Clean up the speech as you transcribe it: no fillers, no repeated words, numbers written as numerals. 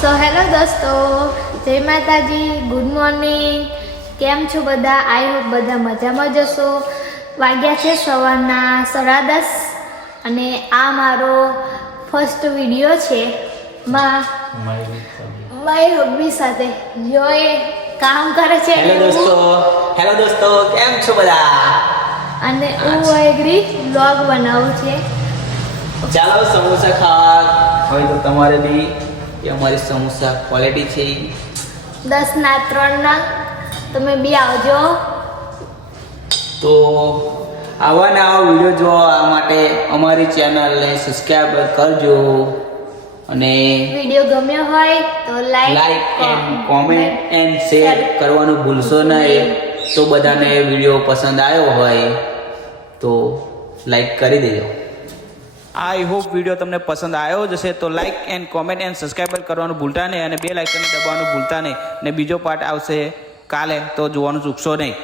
So hello દોસ્તો, જય માતાજી, ગુડ મોર્નિંગ. કેમ છો બધા? આઈ હોપ બધા મજામાં જશો. વાગ્યા છે સવારના 10:30 અને આ મારો ફર્સ્ટ વિડીયો છે મારી હબ્બી સાથે. જો એ કામ કરે છે. હેલો દોસ્તો, કેમ છો બધા? અને હું એગ્રી વ્લોગ બનાવું છે. ચાલો સમોસા ખાવા હોય તો તમારે બી એ અમારી સમોસા ક્વોલિટી છે 10ના 3ના તમે બી આવજો. તો આવા ને આવા વિડીયો જોવા માટે અમારી ચેનલને સબસ્ક્રાઇબ કરજો અને વિડીયો ગમ્યો હોય તો like and comment and share કરવાનું ભૂલશો નહીં. તો બધાને વિડીયો પસંદ આવ્યો હોય તો લાઈક કરી દેજો. આઈ હોપ વિડીયો તમને પસંદ આવ્યો જશે તો like and comment and subscribe કરવાનું ભૂલતા નહીં અને બેલ આઇકન દબાવવાનું ભૂલતા નહીં. અને બીજો પાર્ટ આવશે કાલે, તો જોવાનું ચૂકશો નહીં.